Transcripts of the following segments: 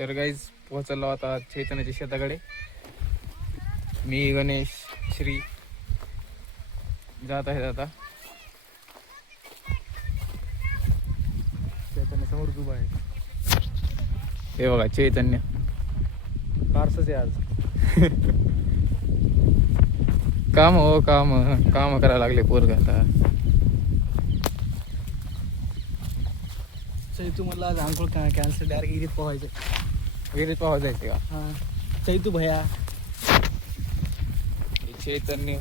तर गाईज पोहोचलो आता चैतन्याच्या शेताकडे. मी गणेश श्री जात आहेत आता. चैतन्य समोर उभा आहे. हे बघा चैतन्य. फारसच आहे आज. काम हो काम. काम करायला लागले पोरग आता. चैतू म्हणला आज आंघोळ का कॅन्सल डायरेक्ट इरीत पोहायचं. विहिरीत पाहावं जायचे का? हा. चैतू भया. चैतन्य.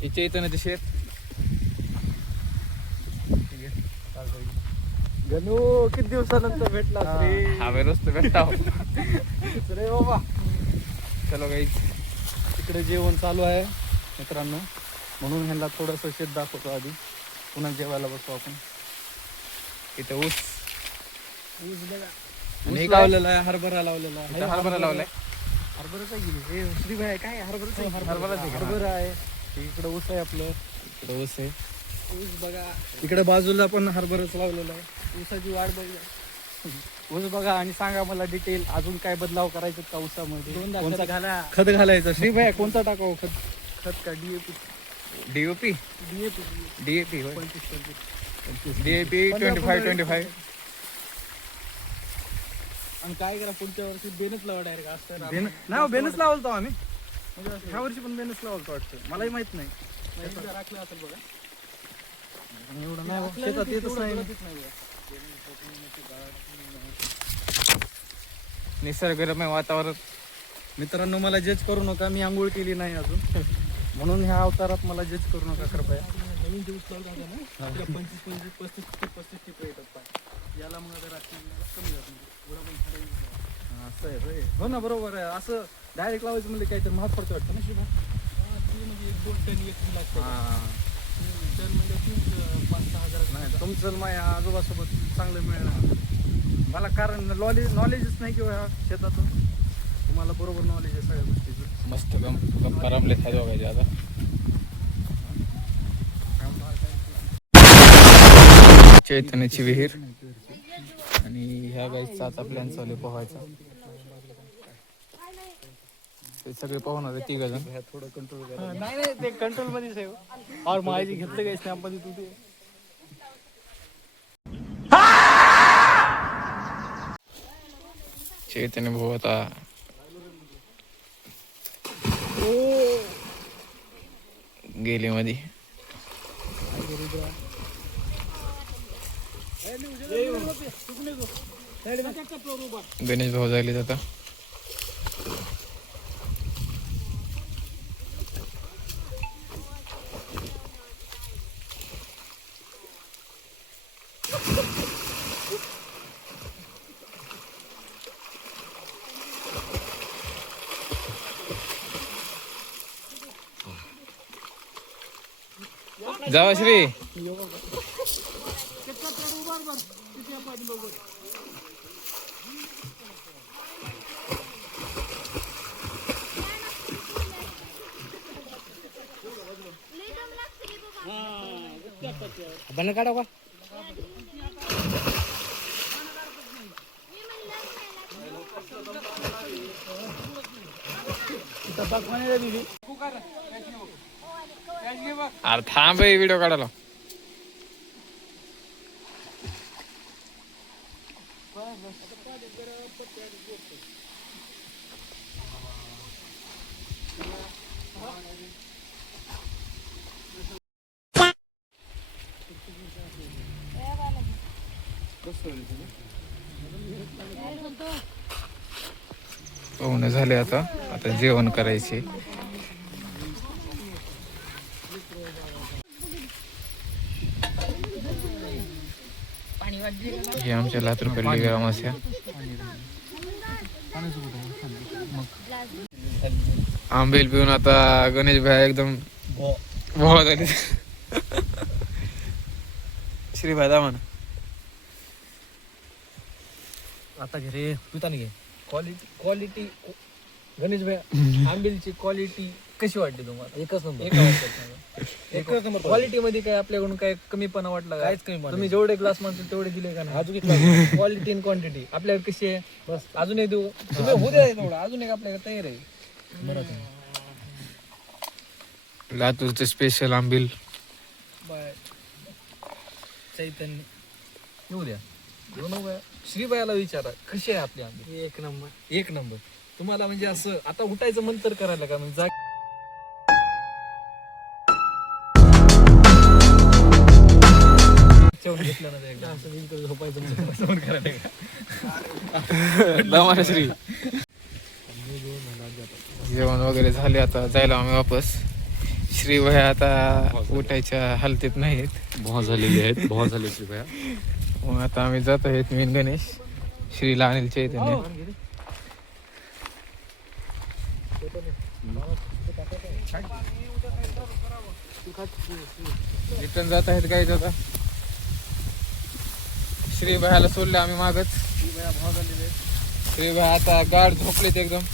हे चैतन्याचे शेत. गणू किती दिवसानंतर भेटला हा रस्ते भेटता हो. रे बाबा. चलो गाईज तिकडे जेवण चालू आहे मित्रांनो. म्हणून ह्यांना थोडंसं शेत दाखवतो आधी. पुन्हा जेवायला बसतो आपण. इथं ऊस. आणि? लावलेला आहे. हरभरा लावलेला आहे. इथं हरभरा लावलाय. हरभरा काय गेली हे श्रीभाई काय? हरभरा हरभराच आहे का? हरभरा आहे. इकडे ऊस आहे आपलं. ऊस आहे. ऊस बघा. इकडे बाजूला पण हरभराच लावलेला आहे. ऊसाची वाढ बघा. ऊस बघा आणि सांगा मला डिटेल अजून काय बदलाव करायचे का ऊसामध्ये? कोणता खत घालायचं? श्रीभाई कोणता टाकावं खत? खत का डीएपी डीओपी डीएपी डीएपी पंचवीस पंचवीस. DAP twenty five twenty five आणि काय करा पुढच्या वर्षी बेनच लावा डायरेक्ट असतं नाही बेनच लावलतो आम्ही. ह्या वर्षी पण बेनच लावलतो वाटतं. मलाही माहीत नाही. राखलं असेल बघा. एवढं नाही. बघ, शेतात येतच नाही. निसर्गरम्य वातावरण. मित्रांनो मला जज करू नका. मी आंघोळ केली नाही अजून. म्हणून ह्या अवतारात मला जज करू नका कृपया. नवीन दिवस लावला पंचवीस पंचवीस पस्तीस ते पस्तीस टिप येतात पाय. याला मग आता रात्री कमी जात असं आहे होय. हो ना बरोबर आहे. असं डायरेक्ट लावायचं म्हणजे काहीतरी महाग पडतं वाटतं ना शिवा म्हणजे एक दोन टन एक लागतं टन म्हणजे तीन पाच सहा हजार नाही तुमचं माझ्या आजोबासोबत चांगलं मिळणार. मला कारण नॉलेज नॉलेजच नाही किंवा ह्या शेतातून. तुम्हाला बरोबर नॉलेज आहे सगळ्या गोष्टीचं. मस्त गम गप्पा रमले खाय बघायचे आता. चैतन्याची विहीर. आणि ह्या गाईचा आता प्लॅन चालू पोहायचा. ते सगळे पोहणार आहे तिघ जण थोडं कंट्रोल करा. नाही नाही ते कंट्रोल मध्येच आहे हो. और माहिती घेतलं काय स्नॅपमध्ये तू ते चैतन्य भाऊ आता गेली मध्ये गणेश भाऊ झाले आता. जावा श्री. बन काढा का? अरे थांब व्हिडिओ काढायला. पाहुणे झाले आता. आता जेवण करायचे. हे आमच्या लातूर पल्ली ग्रामस्या आंबेल पिऊन आता गणेश भाई एकदम भोळा झाले श्री भाई म्हणा आता घरी तुता घे. क्वालिटी क्वालिटी गणेश भाई आंबेलची क्वालिटी कशी वाटली तुम्हाला? एकच नंबर. एकच नंबर क्वालिटी मध्ये काय आपल्याकडून काय कमीपणा वाटला का? काहीच कमीपणा तुम्ही जेवढे ग्लास मागतील तेवढे दिले का नाही? अजून क्वालिटी इन क्वांटिटी आपल्याकडे कशी आहे? बस. अजून एक देऊ? तुम्ही होऊ द्या तेवढं अजून एक आपल्याकडे तयार आहे. लातूरचं स्पेशल आंबील. चैतन्य. येऊ द्या. दोन. श्रीबाईला विचारा कशी आहे आपली आंबील? एक नंबर. एक नंबर. तुम्हाला म्हणजे असं आता उठायचं मन तर करायला का? म्हणजे जाग जेवण घेतलं ना ते एकदा. असं बिलकुल झोपायचं जेवण करायला का? दमाने श्री जेवण वगैरे झाले आता जायला आम्ही वापस. श्री भाई आता उठायच्या हालतीत नाहीत. भोहा झालेली आहेत भोहा झाले कृपया मग आता आम्ही जात आहेत मीन गणेश. श्रीला अनिल चैतन्य. रिटर्न जात आहेत काय आता. श्री भाईला सोडले आम्ही मागच. श्री भाई आता गाड झोपलेत एकदम.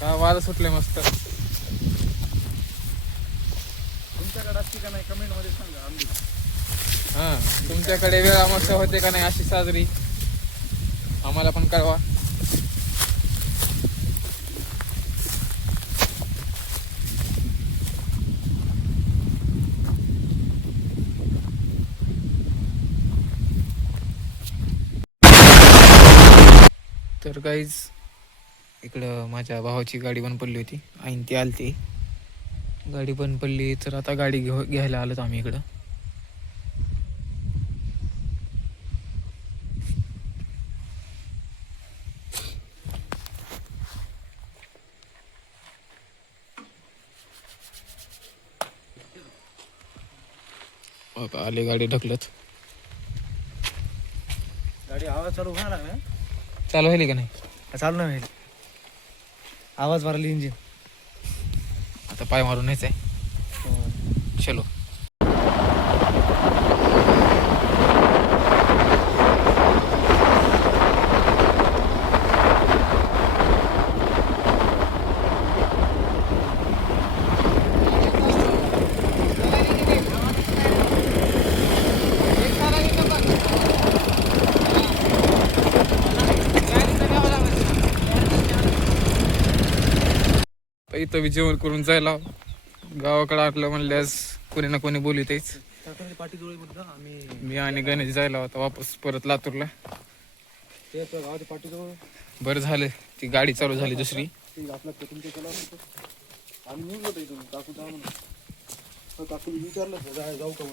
का वारं सुटले मस्त. तुमच्याकडे असते का नाही? कमेंटमध्ये सांगा आंबी हा तुमच्याकडे वेळ होते का नाही अशी साजरी? आम्हाला पण कळवा. तर काहीच इकडं माझ्या भावाची गाडी पण पडली होती. आईन ती आलती. गाडी पण पडली तर आता गाडी घेऊ घ्यायला आलोत आम्ही इकडं. आले गाडी ढकलत. गाडी आवाज चालू व्हायला लागला चालू आहे का नाही? चालू नाही व्हायला. आवाज मारली इंजिन आता पाय मारून न्यायचं आहे चलो. इथं बी जेवण करून जायला गावाकडे आटलं म्हणल्यास कोणी ना कोणी बोलितेच पाठी मी आणि गणेश जायला होता वापस परत लातूरला. ते आपल्या बरं झालं ती गाडी चालू झाली दुसरी. ते आपल्या ते तुमच्या केला होतं आम्ही जा जाऊ का